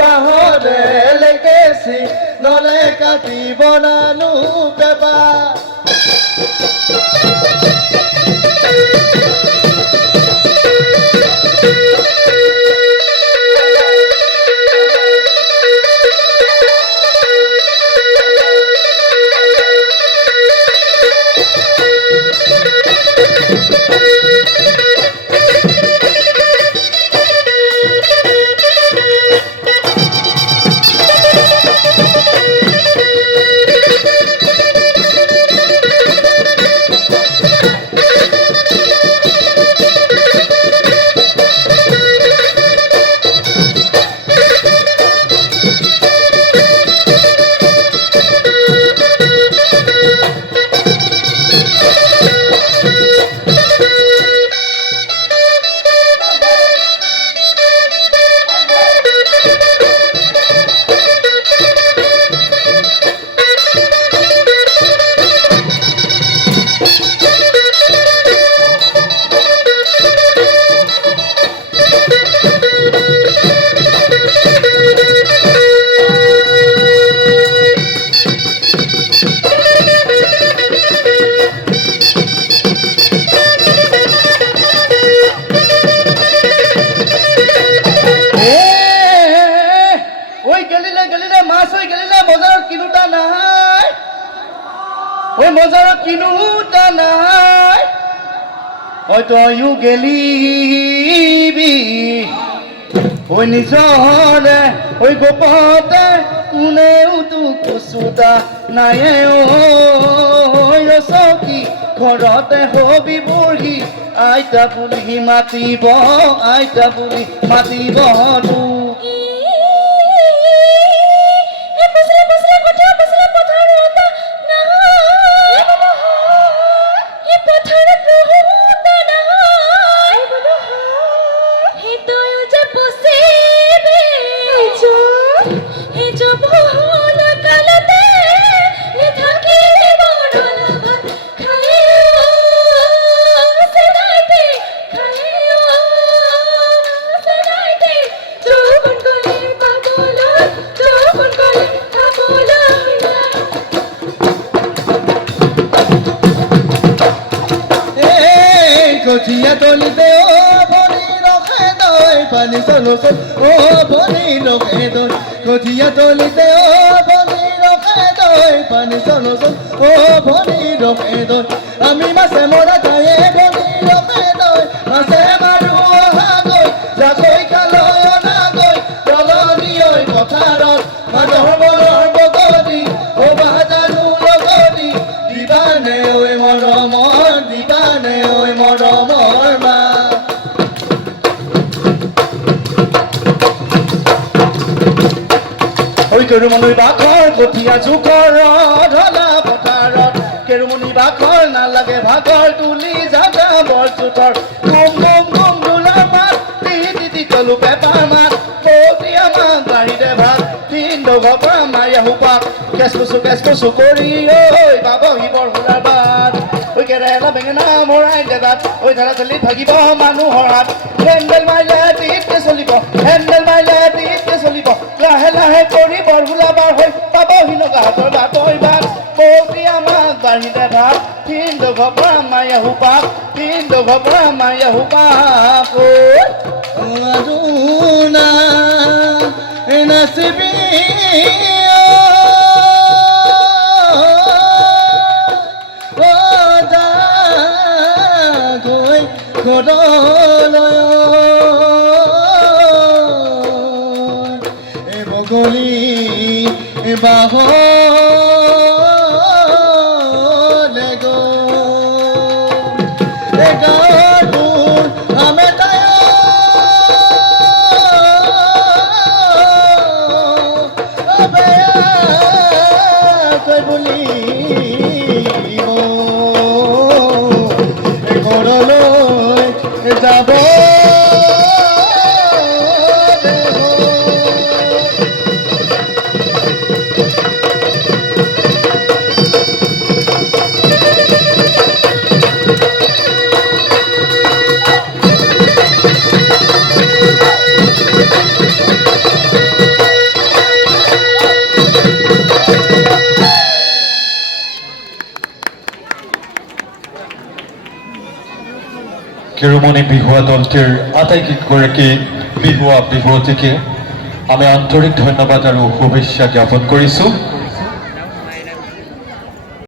বাহৰে লেগেছি নলে কাটিব নানু পেপা মজাৰত কিনুটা নাই ঐ তয়ো গেলিবি ঐ নিজৰে ঐ গোপতে কোনেও তোক কুচুতা নাই ঐ ৰচকী ঘৰতে হবি বহি আইতা বুলি মাতিব তোক কঠিয়া তলিতে ও ভৰি ৰখে দৈ পানী চলচল ও ভৰি ৰখে দৈ কঠিয়া তলিতে ও ভৰি ৰখে দৈ পানী চলচল ও ভৰি ৰখে দৈ আমি মাছে মৰা ঠায়ে ভৰি ৰখে দৈ মাছে মাৰো অহাগৈ জাকৈ কালৈ অনাগৈ তলনি ঐ পথাৰত মাজৰ বলৰ বগৰী ও বাজানো লগৰী দিবানে ঐ মৰমৰ দিবানে ঐ মৰমৰ মা ঐ কেৰুমণি বাখৰ কঠীয়া জোখৰ ঢলা পথাৰত কেৰুমণি বাখৰ নালাগে ভাগৰ তুলি যাবা বৰ জোঁথৰ গুম গুম গুম দোলাৰ মাত তি কলো পেপাৰ মাত কৌতি আমাক গাড়ীৰে ভাত তিনডোঘৰ পৰা মাৰি আহো পাক কেচ কচু কৰি ঐ পাবহি বৰহুলাৰ বাট ঐ কেৰেলা বেঙেনা মৰাই দেবাত ঐ ধাৰা চলি ভাগিব মানুহৰ হাত হেণ্ডেল মাৰিলে টিপকে চলিব লাহে লাহে কৰি বৰহুলা বাৰ হৈ পাবহি নগাহঁতৰ বাট ঐ বাট কৌতি আমাক বাঢ়িলে ভাত তিনডোঘৰ পৰা মাৰি আহো পাক আৰুনা নাচিবি ঘৰলৈ বগলী বাহলে গাঁৱৰ আমে তাই বেয়াকৈ বুলি ঘৰলৈ যাব কেৰুমণি বিহুৱা দলটিৰ আটাইকেইগৰাকী বিহুৱা বিহুৱতীকে আমি আন্তৰিক ধন্যবাদ আৰু শুভেচ্ছা জ্ঞাপন কৰিছোঁ।